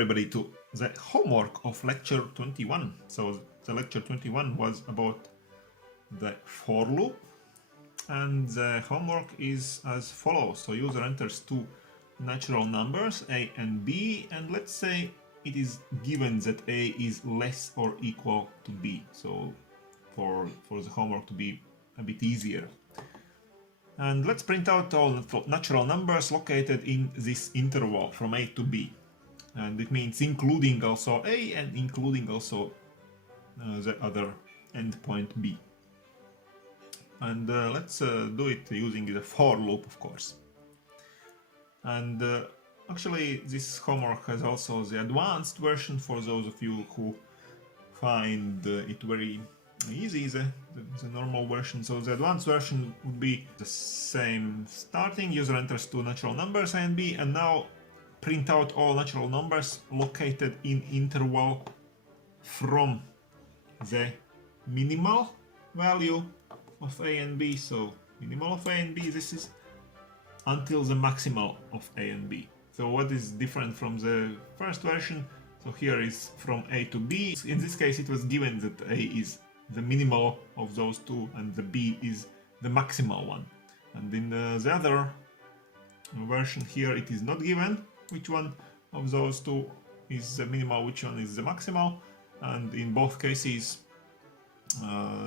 everybody to the homework of lecture 21. So the lecture 21 was about the for loop, and the homework is as follows. So user enters two natural numbers a and b, and let's say it is given that a is less or equal to b, so for the homework to be a bit easier. And let's print out all natural numbers located in this interval from a to b, and it means including also a and including also the other endpoint b. And let's do it using the for loop, of course. And actually this homework has also the advanced version for those of you who find it very easy, the normal version. So the advanced version would be the same starting. User enters two natural numbers a and b, and now print out all natural numbers located in interval from the minimal value of a and b. So minimal of a and b, this is until the maximal of a and b. So what is different from the first version? So here is from a to b. In this case it was given that a is the minimal of those two and the b is the maximal one. And in the other version here it is not given which one of those two is the minimal, which one is the maximal, and in both cases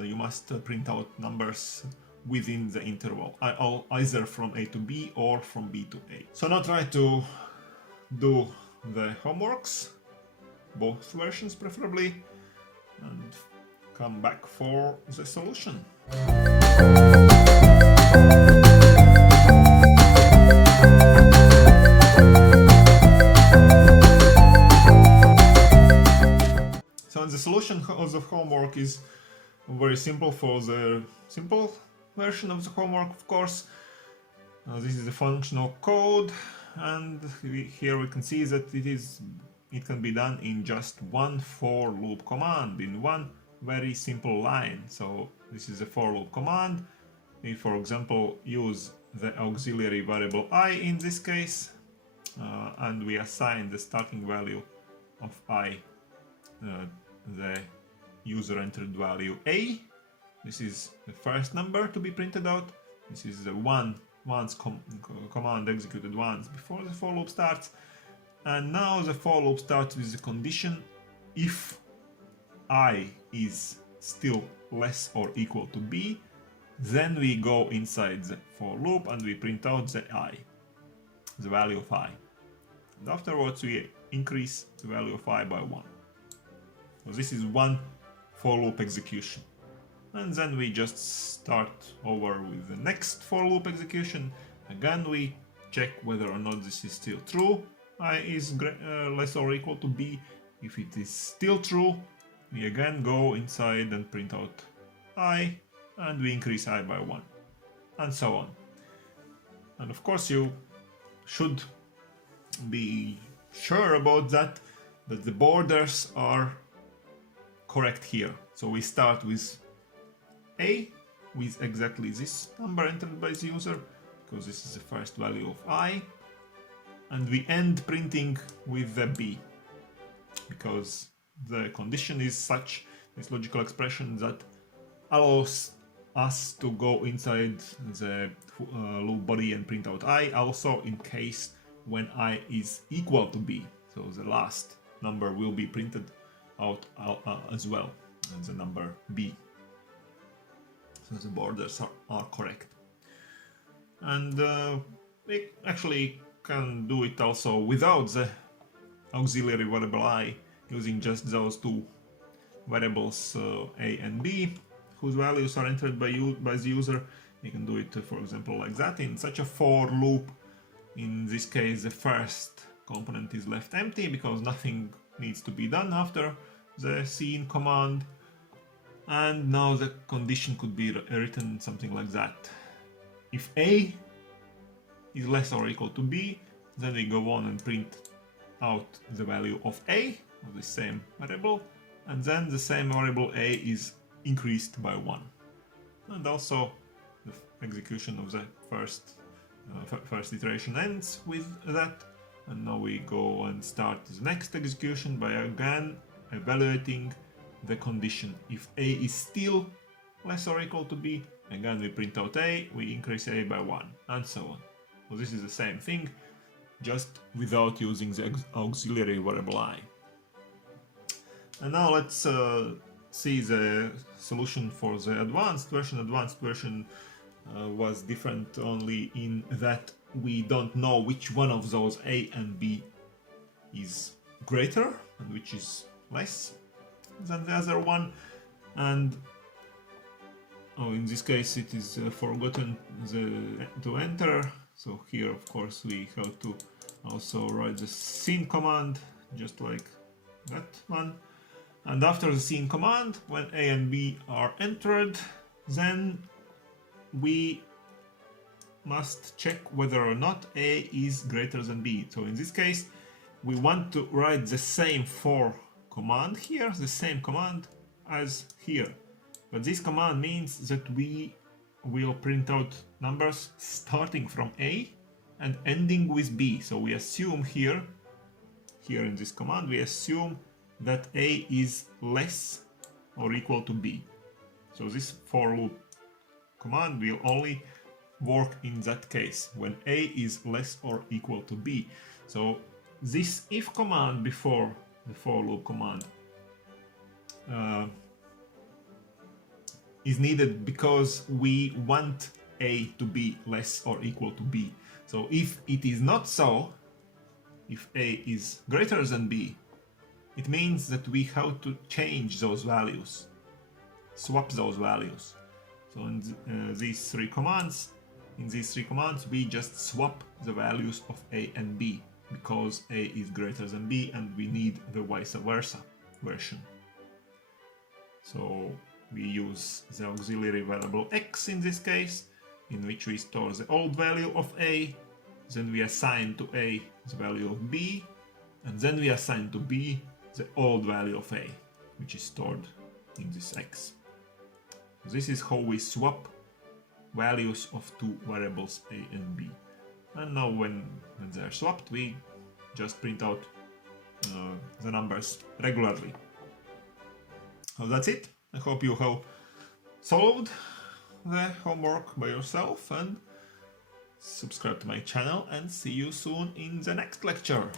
you must print out numbers within the interval, either from a to b or from b to a. So now try to do the homeworks, both versions preferably, and come back for the solution. So the solution of the homework is very simple for the simple version of the homework, of course. This is the functional code, and here we can see that it can be done in just one for loop command, in one very simple line. So this is a for loop command. We, for example, use the auxiliary variable I in this case, and we assign the starting value of I, the user entered value a. This is the first number to be printed out. This is the once command executed once before the for loop starts. And now the for loop starts with the condition: if I is still less or equal to b, then we go inside the for loop and we print out the I, the value of I. And afterwards we increase the value of I by 1. So this is one for loop execution. And then we just start over with the next for loop execution. Again we check whether or not this is still true. I is less or equal to b. If it is still true, we again go inside and print out I, and we increase I by 1, and so on. And of course you should be sure about that the borders are correct here. So we start with a with exactly this number entered by the user, because this is the first value of I, and we end printing with the b, because the condition is such, this logical expression, that allows us to go inside the loop body and print out I, also in case when I is equal to b. So the last number will be printed out as well, and the number b. So the borders are correct. And we actually can do it also without the auxiliary variable I, using just those two variables a and b, whose values are entered by the user. You can do it, for example, like that in such a for loop. In this case, the first component is left empty because nothing needs to be done after the cin command. And now the condition could be written something like that: if a is less or equal to b, then we go on and print out the value of a, of the same variable, and then the same variable a is increased by 1. And also the execution of the first iteration ends with that, And now we go and start the next execution by again evaluating the condition. If A is still less or equal to B, again we print out A, we increase A by 1, and so on. So this is the same thing, just without using the auxiliary variable I. And now let's see the solution for the advanced version. Advanced version was different only in that we don't know which one of those A and B is greater and which is less than the other one. And in this case it is forgotten to enter. So here of course we have to also write the scene command, just like that one. And after the scene command, when A and B are entered, then we must check whether or not A is greater than B. So in this case, we want to write the same for command here, the same command as here. But this command means that we will print out numbers starting from A and ending with B. So we assume here in this command, we assume that A is less or equal to B. So this for loop command will only work in that case, when A is less or equal to B. So this if command before the for loop command is needed because we want A to be less or equal to B. So if it is not so, if A is greater than B, it means that we have to change those values, swap those values. So in these three commands, we just swap the values of A and B because A is greater than B and we need the vice versa version. So we use the auxiliary variable x in this case, in which we store the old value of A, then we assign to A the value of B, and then we assign to B the old value of A, which is stored in this x. This is how we swap values of two variables A and B. And now when they are swapped, we just print out the numbers regularly. So that's it. I hope you have solved the homework by yourself, and subscribe to my channel, and see you soon in the next lecture.